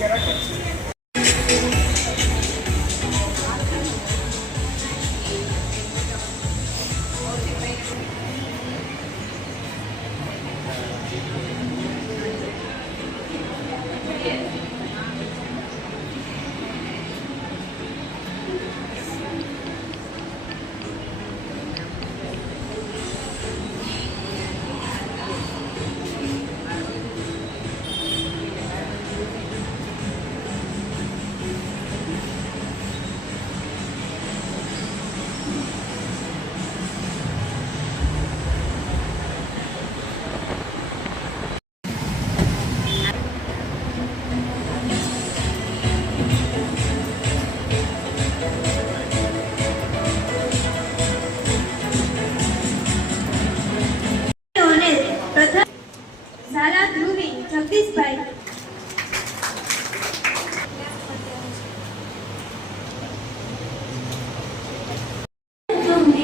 Gracias.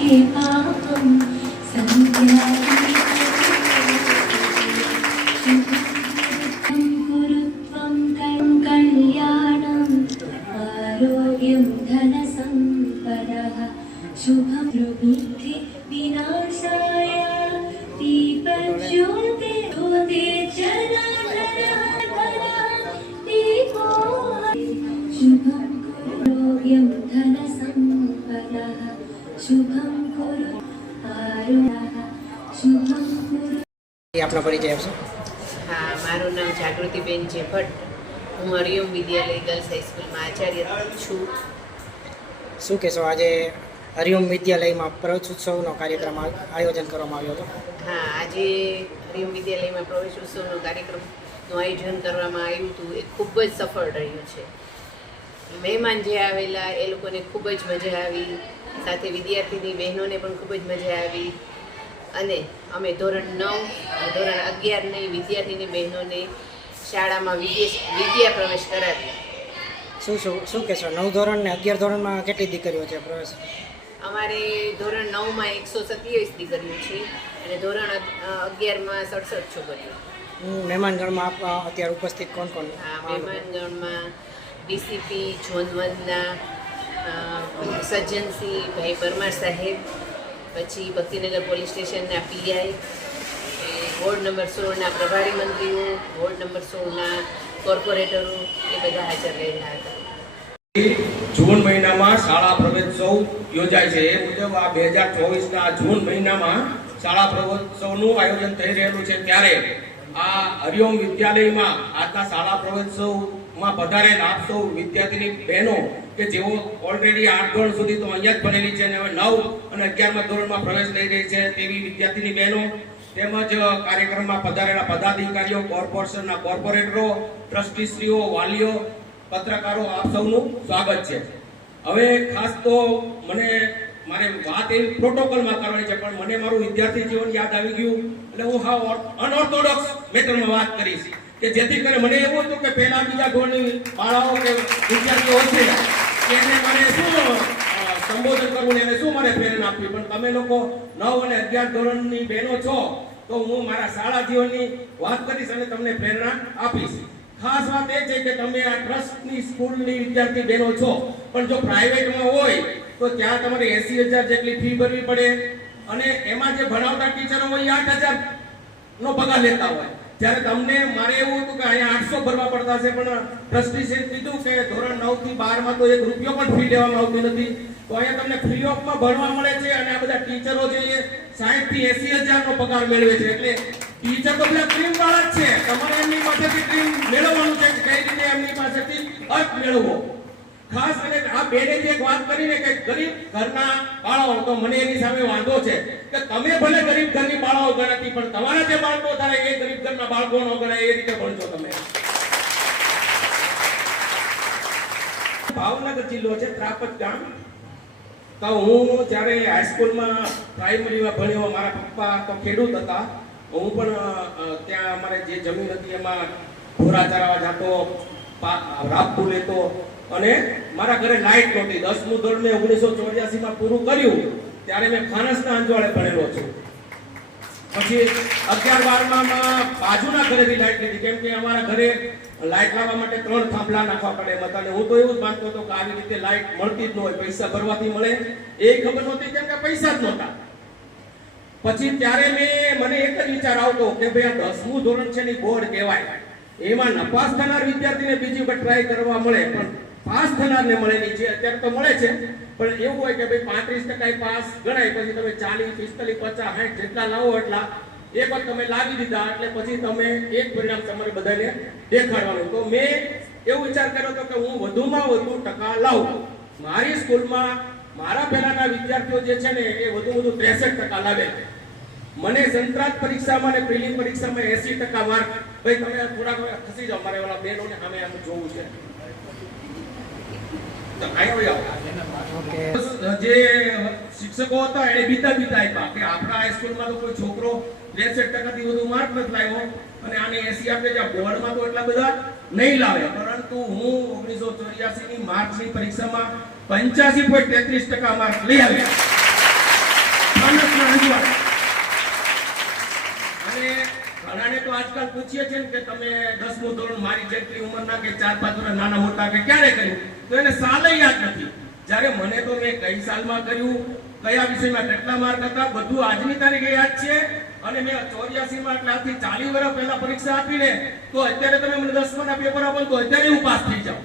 Yeah. આપનો પરિચય આપશો? હા મારું નામ જાગૃતિબેન જે ભટ્ટ હું હરિયમ વિદ્યાલય ગર્લ્સ હાઈસ્કૂલમાં આચાર્ય છું. શું કહેશો આજે હરિયમ વિદ્યાલયમાં પ્રવેશ ઉત્સવનો કાર્યક્રમ આયોજન કરવામાં આવ્યો હતો? હા આજે હરિયમ વિદ્યાલયમાં પ્રવેશ ઉત્સવનો કાર્યક્રમનું આયોજન કરવામાં આવ્યું હતું. એ ખૂબ જ સફળ રહ્યું છે. મહેમાન જે આવેલા એ લોકોને ખૂબ જ મજા આવી. સાથે વિદ્યાર્થીની બહેનોને પણ ખૂબ જ મજા આવી. અને અમે ધોરણ નવ ધોરણ અગિયારની વિદ્યાર્થીની બહેનોને શાળામાં વિદેશ વિદ્યા પ્રવેશ કરાવ્યો. શું શું શું કહેશો? નવ ધોરણ ને અગિયાર ધોરણમાં કેટલી દીકરીઓ છે પ્રવેશ? અમારે ધોરણ નવમાં એકસો સત્યાવીસ દીકરીઓ છે અને ધોરણ અગિયારમાં સડસઠ છોકરીઓ. હમ, મહેમાનગણમાં આપ અત્યારે ઉપસ્થિત કોણ કોણ? મહેમાનગણમાં ડીસીપી જોન વંદના સજ્જનસિંહ, ભાઈ પરમાર સાહેબ, પછી ભક્તિનગર પોલીસ સ્ટેશનના પીઆઈ વોર્ડ નંબર સોળના પ્રભારી મંત્રીઓ, વોર્ડ નંબર સોળના કોર્પોરેટરો, એ બધા હાજર રહેલા હતા. જૂન મહિનામાં શાળા પ્રવેશોત્સવ યોજાય છે. એ મુજબ આ બે હજાર ચોવીસના જૂન મહિનામાં શાળા પ્રવેશોત્સવનું આયોજન થઈ રહેલું છે. ત્યારે આ હરિઓમ વિદ્યાલયમાં આજના શાળા પ્રવેશોત્સવમાં વધારે આપ સૌ વિદ્યાર્થીની બહેનો કે જેઓ ઓલરેડી આઠ ધોરણ સુધી તો અહીંયા જ ભણેલી છે અને હવે નવ અને અગિયારમાં ધોરણમાં પ્રવેશ લઈ રહી છે તેવી વિદ્યાર્થીની બહેનો તેમજ કાર્યક્રમમાં પધારેલા પદાધિકારીઓ કોર્પોરેશનના કોર્પોરેટરો ટ્રસ્ટીશ્રીઓ વાલીઓ, પત્રકારો, આપ સૌનું સ્વાગત છે. હવે ખાસ તો મને, મારે વાત એવી પ્રોટોકોલમાં કરવાની છે, પણ મને મારું વિદ્યાર્થી જીવન યાદ આવી ગયું, એટલે હું હા અનઓર્થોડોક્સ મેટરમાં વાત કરીશ. કે જેથી કરીને મને એવું હતું કે પહેલા બીજા ધોરણની બાળાઓ કે વિદ્યાર્થીઓ હશે એને મારે શું સંબોધન કરવું એને શું મને પ્રેરણા આપવી? પણ તમે લોકો નવ અને અગિયાર ધોરણની બહેનો છો, તો હું મારા શાળા જીવનની વાત કરીશ અને તમને પ્રેરણા આપીશ. ખાસ વાત એ છે કે તમે આ ટ્રસ્ટની સ્કૂલની વિદ્યાર્થી બહેનો છો, પણ જો પ્રાઇવેટમાં હોય, તો ત્યાં તમારે એસી હજાર જેટલી ફી ભરવી પડે. અને એમાં જે ભણાવતા ટીચરો હોય આઠ હજાર નો પગાર લેતા હોય. જ્યારે તમને મારે એવું હતું કે અહીંયા આઠસો ભરવા પડતા છે, પણ ટ્રસ્ટીસે કીધું કે ધોરણ નવથી બારમાં તો એક રૂપિયો પણ ફી લેવામાં આવતી નથી. તો અહીંયા તમને ફ્રી ઓફમાં ભણવા મળે છે અને આ બધા ટીચરો છે એ સાહીઠથી એસી હજાર નો પગાર મેળવે છે. એટલે ટીચર તો બધા ક્રીમ વાળા જ છે. તમારે એમની પાસેથી ક્રીમ મેળવવાનું છે કઈ રીતે એમની પાસેથી અર્થ મેળવવો? ખાસ અને આ બેને જે એક વાત કરીને કે ગરીબ ઘરના બાળાઓ, તો મને એની સામે વાંધો છે કે તમે ભલે ગરીબ ઘરની બાળાઓ ગણાતી, પણ તમારા જે બાળકો થાય એ ગરીબ ઘરના બાળકો નો ગણાય, એ રીતે ભણજો તમે. ભાવનગર જિલ્લો છે ત્રાપજ ગામ. તો હું જ્યારે હાઈસ્કૂલમાં પ્રાઇમરીમાં ભણ્યો, મારા પપ્પા તો ખેડૂત હતા. હું પણ ત્યાં અમારે જે જમીન હતી એમાં ઢોરા ચરાવવા જતો, પા- રાબતું લેતો અને મારા ઘરે લાઇટ નહોતી. દસમું ધોરણ મેં ઓગણીસો ચોર્યાસીમાં પૂરું કર્યું, ત્યારે મેં ફાનસના અંજવાળે ભણેલો છું. પછી અગિયાર બારમાં બાજુના ઘરેથી લાઈટ લીધી. કેમ કે અમારા ઘરે લાઈટ લાવવા માટે ત્રણ થાંભલા નાખવા પડે એમ હતા. અને હું તો એવું જ માનતો હતો કે આવી રીતે લાઈટ મળતી જ ન હોય. પૈસા ભરવાથી મળે. એ ખબર નહોતી, કેમ કે પૈસા જ નહોતા. પછી ત્યારે મેં, મને એક જ વિચાર આવતો કે ભાઈ આ દસમું ધોરણ છે ની બોર્ડ કહેવાય. એમાં નપાસ થનાર વિદ્યાર્થીને બીજી વખત ટ્રાય કરવા મળે, પણ પાસ થનારને મળેલી છે. અત્યારે તો મળે છે. પણ એવું હોય કે ભાઈ પાંત્રીસ ટકા પાસ ગણાય, પછી તમે ચાલીસ, પિસ્તાલીસ, પચાસ સાઠ જેટલા લાવો એટલા એક વાર તમે લાવી દીધા એટલે પછી તમે એક પરિણામ તમારે બધાને દેખાડવાનું. તો મેં એવો વિચાર કર્યો હતો કે હું વધુમાં વધુ ટકા લાવું. મારી સ્કૂલમાં મારા પહેલાના વિદ્યાર્થીઓ જે છે ને એ વધુ વધુ ત્રેસઠ ટકા લાવે મને સંતરાજ પરીક્ષામાં અને પ્રિલિમ પરીક્ષામાં એસી ટકા માર્ક ભાઈ, તમે થોડાક ખસી જાઓ. મારે ઓલા બહેનોને સામે આમ જોવું છે. જે શિક્ષકો હતા એને બીતા બીતા આપ્યા કે આપણા હાઈસ્કૂલમાં તો કોઈ છોકરો 63% ટકાથી વધુ માર્ક નથી લાવ્યો અને આને 80 આપે છે. બોર્ડમાં તો એટલા બધા નહીં લાવે પરંતુ હું 1984 ની માર્ચની પરીક્ષામાં 85.33% ટકા માર્ક લઈ આવ્યા. અને ઘણાને તો આજકાલ પૂછીએ છીએ ને કે તમે દસમું ધોરણ મારી જેટલી ઉંમરના કે ચાર પાંચ વર્ષ નાના મોટા કે ક્યારે કર્યું? તો એને સાલે યાદ નથી. જ્યારે મને તો મેં કઈ સાલમાં કર્યું, કયા વિષયમાં કેટલા માર્ક હતા, બધું આજની તારીખે યાદ છે. અને મેં ચોર્યાસી માં એટલે આજથી ચાલીસ વર્ષ પહેલા પરીક્ષા આપીને, તો અત્યારે તમે મને દસમાના પેપર આપો તો અત્યારે હું પાસ થઈ જાઉં.